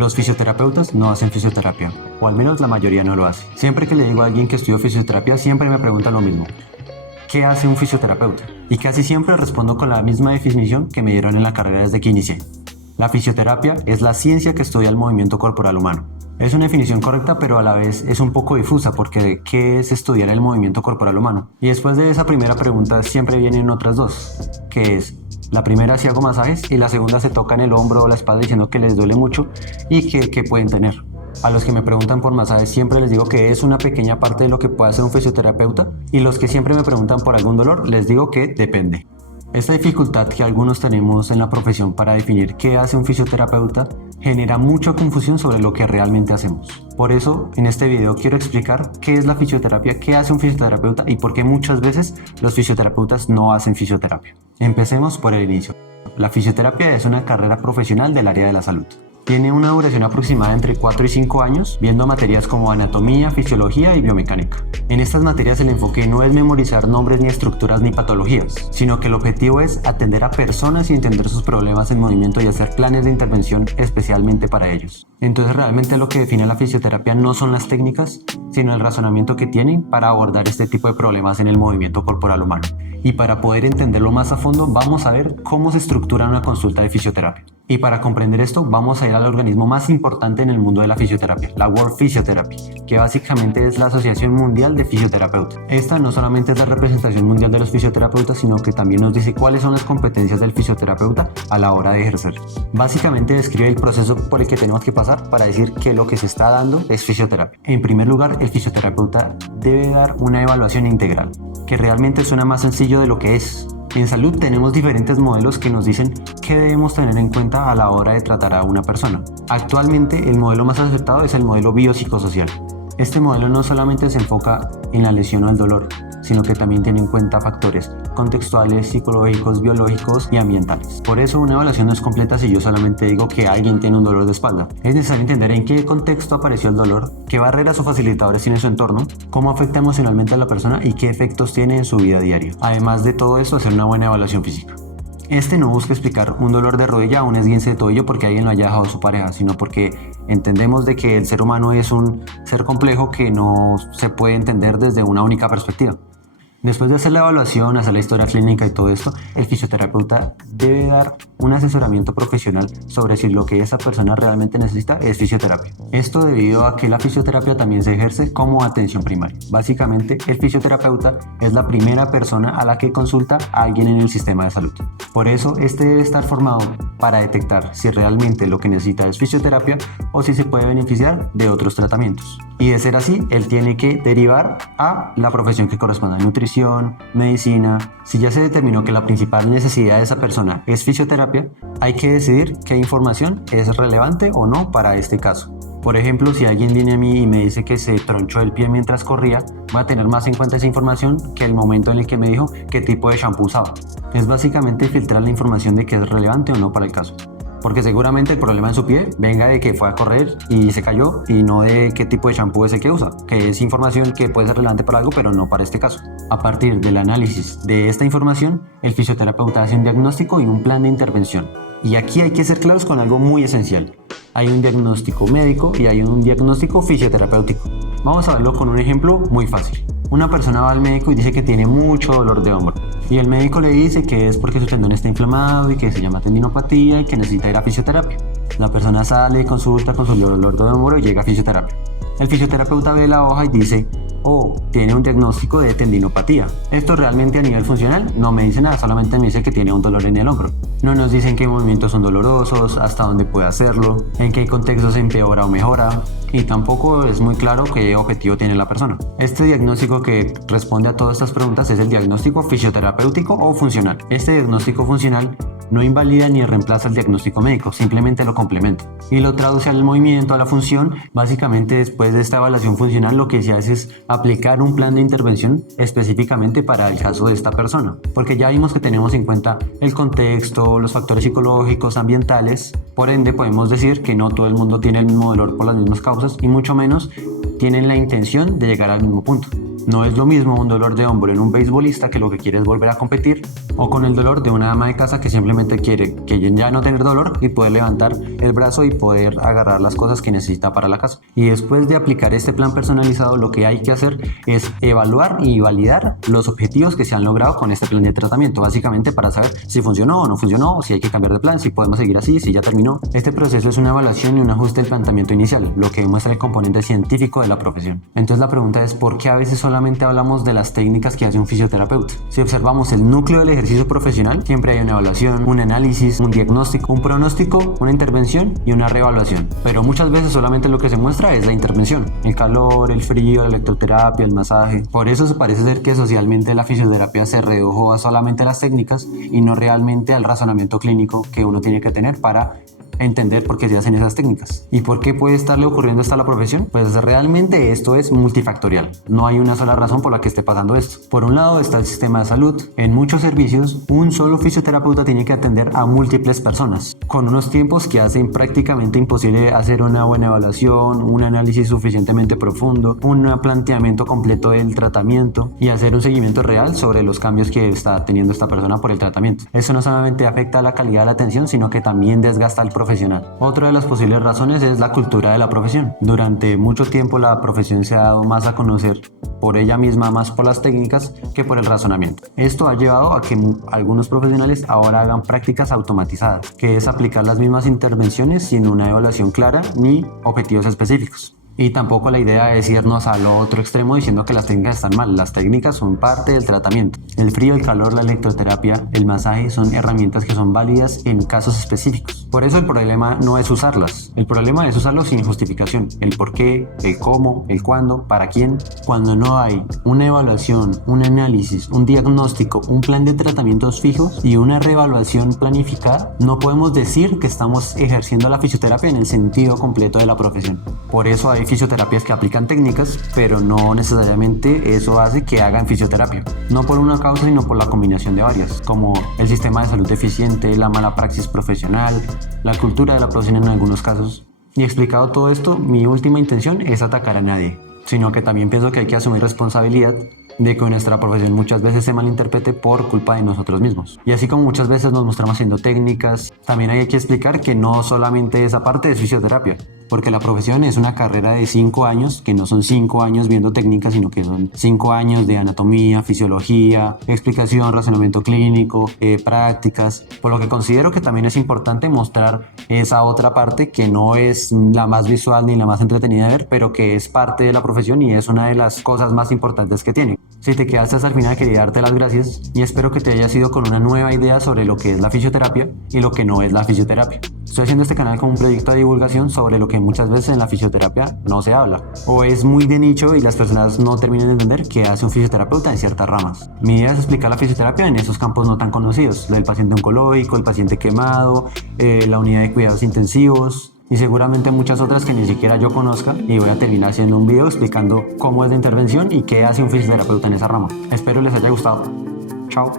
Los fisioterapeutas no hacen fisioterapia, o al menos la mayoría no lo hace. Siempre que le digo a alguien que estudió fisioterapia, siempre me pregunta lo mismo. ¿Qué hace un fisioterapeuta? Y casi siempre respondo con la misma definición que me dieron en la carrera desde que inicié. La fisioterapia es la ciencia que estudia el movimiento corporal humano. Es una definición correcta, pero a la vez es un poco difusa porque ¿qué es estudiar el movimiento corporal humano? Y después de esa primera pregunta siempre vienen otras dos, que es, la primera si hago masajes y la segunda se tocan el hombro o la espalda diciendo que les duele mucho y que pueden tener. A los que me preguntan por masajes siempre les digo que es una pequeña parte de lo que puede hacer un fisioterapeuta y los que siempre me preguntan por algún dolor les digo que depende. Esta dificultad que algunos tenemos en la profesión para definir qué hace un fisioterapeuta genera mucha confusión sobre lo que realmente hacemos. Por eso, en este video quiero explicar qué es la fisioterapia, qué hace un fisioterapeuta y por qué muchas veces los fisioterapeutas no hacen fisioterapia. Empecemos por el inicio. La fisioterapia es una carrera profesional del área de la salud. Tiene una duración aproximada entre 4 y 5 años, viendo materias como anatomía, fisiología y biomecánica. En estas materias el enfoque no es memorizar nombres ni estructuras ni patologías, sino que el objetivo es atender a personas y entender sus problemas en movimiento y hacer planes de intervención especialmente para ellos. Entonces realmente lo que define la fisioterapia no son las técnicas, sino el razonamiento que tienen para abordar este tipo de problemas en el movimiento corporal humano. Y para poder entenderlo más a fondo vamos a ver cómo se estructura una consulta de fisioterapia. Y para comprender esto vamos a ir al organismo más importante en el mundo de la fisioterapia, la World Physiotherapy, que básicamente es la Asociación Mundial de Fisioterapeutas. Esta no solamente es la representación mundial de los fisioterapeutas, sino que también nos dice cuáles son las competencias del fisioterapeuta a la hora de ejercer. Básicamente describe el proceso por el que tenemos que pasar para decir que lo que se está dando es fisioterapia. En primer lugar, el fisioterapeuta debe dar una evaluación integral, que realmente suena más sencillo de lo que es. En salud tenemos diferentes modelos que nos dicen qué debemos tener en cuenta a la hora de tratar a una persona. Actualmente el modelo más aceptado es el modelo biopsicosocial. Este modelo no solamente se enfoca en la lesión o el dolor, sino que también tiene en cuenta factores contextuales, psicológicos, biológicos y ambientales. Por eso una evaluación no es completa si yo solamente digo que alguien tiene un dolor de espalda. Es necesario entender en qué contexto apareció el dolor, qué barreras o facilitadores tiene su entorno, cómo afecta emocionalmente a la persona y qué efectos tiene en su vida diaria. Además de todo esto, hacer una buena evaluación física. Este no busca explicar un dolor de rodilla o un esguince de tobillo porque alguien lo haya dejado su pareja, sino porque entendemos de que el ser humano es un ser complejo que no se puede entender desde una única perspectiva. Después de hacer la evaluación, hacer la historia clínica y todo esto, el fisioterapeuta debe dar un asesoramiento profesional sobre si lo que esa persona realmente necesita es fisioterapia. Esto debido a que la fisioterapia también se ejerce como atención primaria. Básicamente, el fisioterapeuta es la primera persona a la que consulta a alguien en el sistema de salud. Por eso, este debe estar formado para detectar si realmente lo que necesita es fisioterapia o si se puede beneficiar de otros tratamientos. Y de ser así, él tiene que derivar a la profesión que corresponda: nutrición, medicina. Si ya se determinó que la principal necesidad de esa persona es fisioterapia, hay que decidir qué información es relevante o no para este caso. Por ejemplo, si alguien viene a mí y me dice que se tronchó el pie mientras corría, voy a tener más en cuenta esa información que el momento en el que me dijo qué tipo de shampoo usaba. Es básicamente filtrar la información de qué es relevante o no para el caso. Porque seguramente el problema en su pie venga de que fue a correr y se cayó y no de qué tipo de shampoo es el que usa, que es información que puede ser relevante para algo pero no para este caso. A partir del análisis de esta información, el fisioterapeuta hace un diagnóstico y un plan de intervención. Y aquí hay que ser claros con algo muy esencial. Hay un diagnóstico médico y hay un diagnóstico fisioterapéutico. Vamos a verlo con un ejemplo muy fácil. Una persona va al médico y dice que tiene mucho dolor de hombro. Y el médico le dice que es porque su tendón está inflamado y que se llama tendinopatía y que necesita ir a fisioterapia. La persona sale, consulta con su dolor de hombro y llega a fisioterapia. El fisioterapeuta ve la hoja y dice: oh, tiene un diagnóstico de tendinopatía. Esto realmente a nivel funcional no me dice nada, solamente me dice que tiene un dolor en el hombro. No nos dicen qué movimientos son dolorosos, hasta dónde puede hacerlo, en qué contexto se empeora o mejora, y tampoco es muy claro qué objetivo tiene la persona. Este diagnóstico que responde a todas estas preguntas es el diagnóstico fisioterapéutico o funcional. Este diagnóstico funcional no invalida ni reemplaza el diagnóstico médico, simplemente lo complementa y lo traduce al movimiento, a la función. Básicamente, después de esta evaluación funcional, lo que se hace es aplicar un plan de intervención específicamente para el caso de esta persona, porque ya vimos que tenemos en cuenta el contexto, los factores psicológicos, ambientales. Por ende, podemos decir que no todo el mundo tiene el mismo dolor por las mismas causas y mucho menos tienen la intención de llegar al mismo punto. No es lo mismo un dolor de hombro en un beisbolista que lo que quiere es volver a competir, o con el dolor de una ama de casa que simplemente quiere que ya no tener dolor y poder levantar el brazo y poder agarrar las cosas que necesita para la casa. Y después de aplicar este plan personalizado, lo que hay que hacer es evaluar y validar los objetivos que se han logrado con este plan de tratamiento, básicamente para saber si funcionó o no funcionó, si hay que cambiar de plan, si podemos seguir así, si ya terminó. Este proceso es una evaluación y un ajuste del planteamiento inicial, lo que demuestra el componente científico de la profesión. Entonces la pregunta es, ¿por qué a veces solamente hablamos de las técnicas que hace un fisioterapeuta? Si observamos el núcleo del ejercicio profesional, siempre hay una evaluación, un análisis, un diagnóstico, un pronóstico, una intervención y una reevaluación. Pero muchas veces solamente lo que se muestra es la intervención, el calor, el frío, la electroterapia, el masaje. Por eso se parece ser que socialmente la fisioterapia se redujo a solamente las técnicas y no realmente al razonamiento clínico que uno tiene que tener para entender por qué se hacen esas técnicas y por qué puede estarle ocurriendo esto a la profesión. Pues realmente esto es multifactorial, no hay una sola razón por la que esté pasando esto. Por un lado está el sistema de salud. En muchos servicios un solo fisioterapeuta tiene que atender a múltiples personas con unos tiempos que hacen prácticamente imposible hacer una buena evaluación, un análisis suficientemente profundo, un planteamiento completo del tratamiento y hacer un seguimiento real sobre los cambios que está teniendo esta persona por el tratamiento. Eso no solamente afecta la calidad de la atención, sino que también desgasta al profesional. Otra de las posibles razones es la cultura de la profesión. Durante mucho tiempo la profesión se ha dado más a conocer por ella misma, más por las técnicas que por el razonamiento. Esto ha llevado a que algunos profesionales ahora hagan prácticas automatizadas, que es aplicar las mismas intervenciones sin una evaluación clara ni objetivos específicos. Y tampoco la idea es irnos al otro extremo diciendo que las técnicas están mal. Las técnicas son parte del tratamiento. El frío, el calor, la electroterapia, el masaje son herramientas que son válidas en casos específicos. Por eso el problema no es usarlas. El problema es usarlos sin justificación. El por qué, el cómo, el cuándo, para quién. Cuando no hay una evaluación, un análisis, un diagnóstico, un plan de tratamientos fijos y una reevaluación planificada, no podemos decir que estamos ejerciendo la fisioterapia en el sentido completo de la profesión. Por eso hay fisioterapias que aplican técnicas, pero no necesariamente eso hace que hagan fisioterapia. No por una causa, sino por la combinación de varias, como el sistema de salud deficiente, la mala praxis profesional, la cultura de la profesión en algunos casos. Y explicado todo esto, mi última intención es atacar a nadie, sino que también pienso que hay que asumir responsabilidad de que nuestra profesión muchas veces se malinterprete por culpa de nosotros mismos. Y así como muchas veces nos mostramos haciendo técnicas, también hay que explicar que no solamente esa parte es fisioterapia, porque la profesión es una carrera de 5 años, que no son 5 años viendo técnicas, sino que son 5 años de anatomía, fisiología, explicación, razonamiento clínico, prácticas, por lo que considero que también es importante mostrar esa otra parte que no es la más visual ni la más entretenida de ver, pero que es parte de la profesión y es una de las cosas más importantes que tiene. Si te quedaste hasta el final, quería darte las gracias y espero que te hayas ido con una nueva idea sobre lo que es la fisioterapia y lo que no es la fisioterapia. Estoy haciendo este canal como un proyecto de divulgación sobre lo que muchas veces en la fisioterapia no se habla, o es muy de nicho y las personas no terminan de entender qué hace un fisioterapeuta en ciertas ramas. Mi idea es explicar la fisioterapia en esos campos no tan conocidos, el paciente oncológico, el paciente quemado, la unidad de cuidados intensivos, y seguramente muchas otras que ni siquiera yo conozca, y voy a terminar haciendo un video explicando cómo es la intervención y qué hace un fisioterapeuta en esa rama. Espero les haya gustado. Chao.